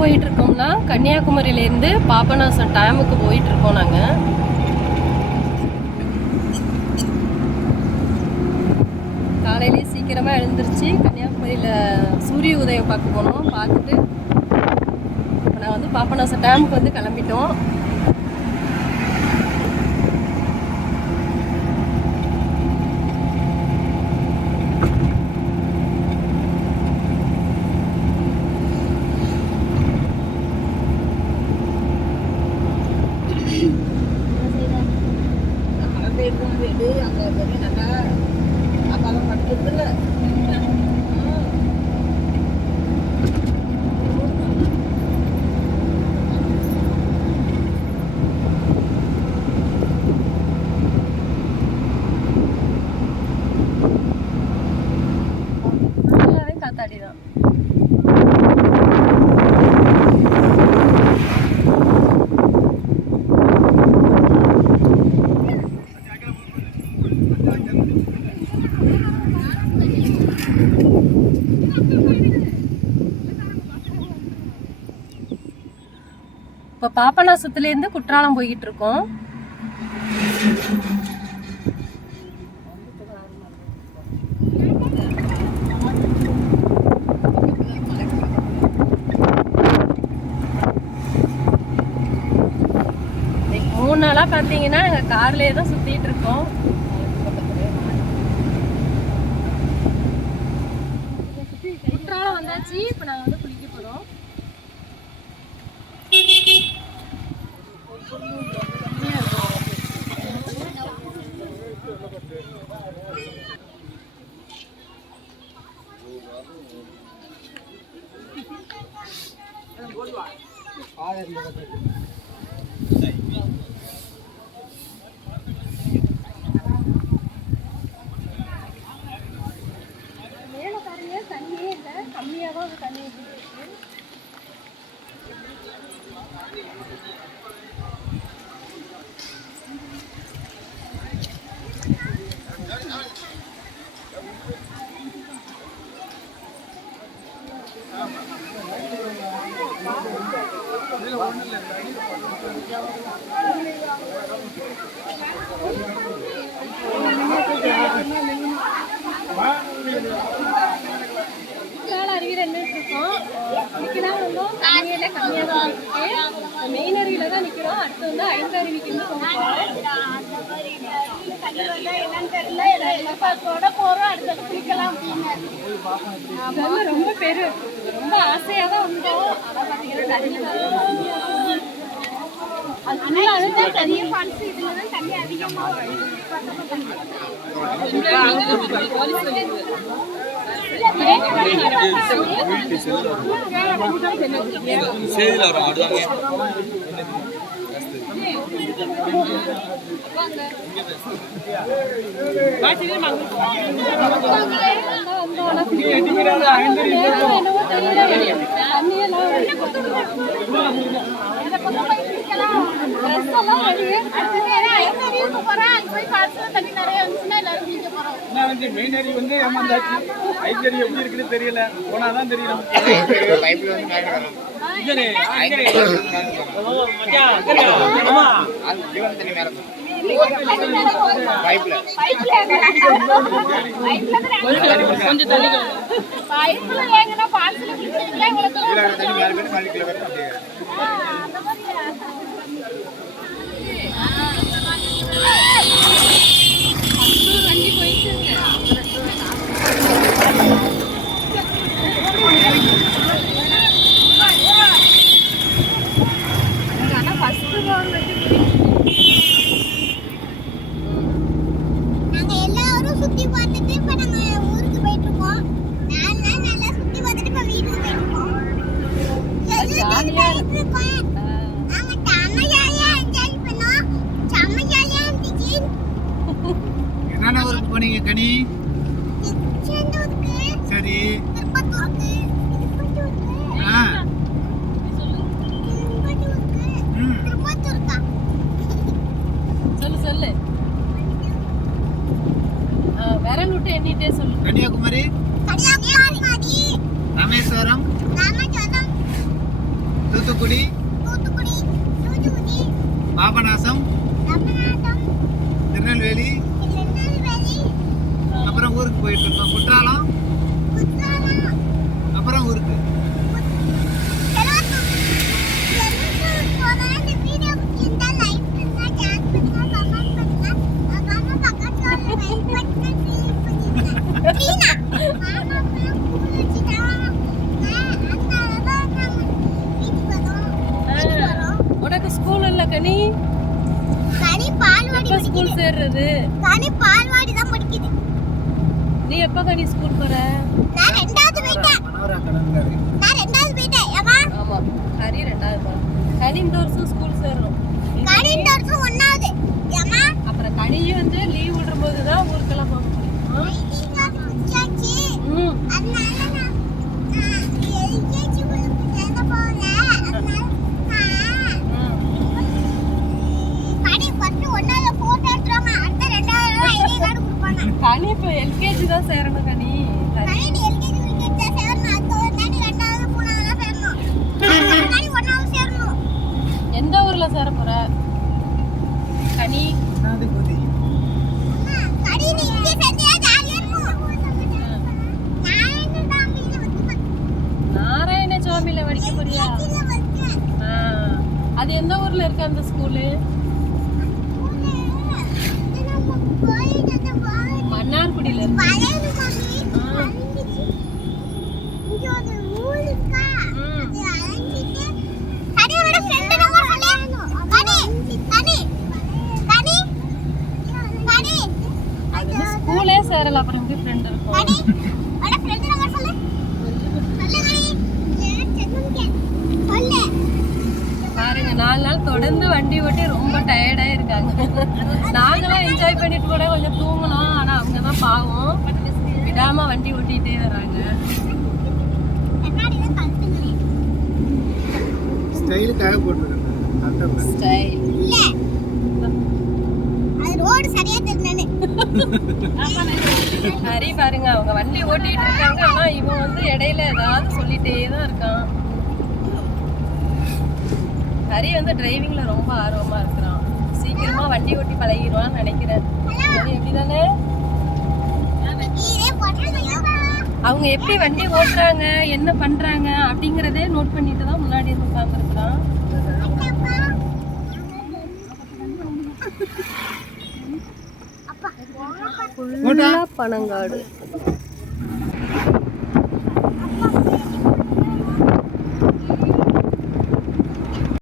போயிட்டு இருக்கோம்னா கன்னியாகுமரியிலேருந்து பாபநாசம் டேமுக்கு போயிட்டு இருக்கோம் நாங்கள் காலையிலே சீக்கிரமாக எழுந்திருச்சு கன்னியாகுமரியில் சூரிய உதயம் பார்க்க போனோம். பார்த்துட்டு இப்போ நான் வந்து பாபநாசம் டேமுக்கு வந்து கிளம்பிட்டோம். Ini yang. இப்போ பாபநாசத்துலேருந்து குற்றாலம் போய்கிட்டு இருக்கோம் மூணு நாளாக பார்த்தீங்கன்னா எங்கள் கார்லேயே தான் சுற்றிட்டு இருக்கோம் குற்றாலம் வந்தாச்சு இப்போ நாங்கள் வந்து மேலே குற்றால அருவியில் நின்றுட்டு இருக்கோம் வந்தோம் கம்மியாக தான் இருக்குது மெயின் அருவியில் தான் நிற்கிறோம் அடுத்து வந்து ஐந்து அருவிக்கு வந்து போகிறோம் அதெல்லாம் ரொம்ப பெரு ரொம்ப ஆசையாக தான் வந்தோம் ஆனால் பார்த்தீங்கன்னா தண்ணி தான் தண்ணி செய்தியில் வரும் அப்படிதாங்க நான் வந்து மெயின் அரி வந்து ஏமாந்தாச்சு ஐக்கரி எப்படி இருக்குன்னு தெரியல. போனாதான் தெரியும் பைப்ல. வந்து பைப்ல நாங்க சொல்லு கன்னியாகுமரி. ராமேஸ்வரம். தூத்துக்குடி. பாபநாசம். படிக்குது கனி பால்வாடி தான் படிக்குது. நீ எப்போ கனி ஸ்கூல் போற? ஒன்னாவது சேரணும். எந்த ஊர்ல சேர போற? கனி. அண்ணாதிபதி அம்மா, கனி நீ இங்கே சேர்ந்தியா ஜாலியா இருக்கும். நான் என்ன டாம்பியில வந்து நாராயண சுவாமியில படிக்க போறியா. அது எந்த ஊர்ல இருக்கு அந்த ஸ்கூலு? வந்து ஸ்கூலே சேரல அப்புறம் எப்படி ஃப்ரெண்ட் இருக்கும் பாருங்க நாலு நாள் தொடர்ந்து வண்டி ஓட்டி ரொம்ப டயர்டா இருக்காங்க நாங்களாம் என்ஜாய் பண்ணிட்டு கூட கொஞ்சம் தூங்கலாம் ஆனா அவங்க தான் பாவம். விடாம வண்டி ஓட்டிட்டே வராங்க. ஸ்டைலுக்காக போட்டுருக்காங்க. அதான் ஸ்டைல் இல்ல அது ரோடு சரியா தெரிஞ்சானே ஹரி பாருங்க அவங்க வண்டி ஓட்டிட்டு இருக்காங்க. ஆனா இவன் வந்து இடையில ஏதாவது சொல்லிட்டே தான் இருக்கான். ஹரி வந்து டிரைவிங்ல ரொம்ப ஆர்வமா இருக்கிறான். சீக்கிரமா வண்டி ஓட்டி பழகிடுவான்னு நினைக்கிறேன். இதே போட்டு அவங்க எப்படி வண்டி ஓட்டுறாங்க என்ன பண்றாங்க அப்படிங்கறதே நோட் பண்ணிட்டு தான் முன்னாடி இருந்து ஃபுல்லா பனங்காடு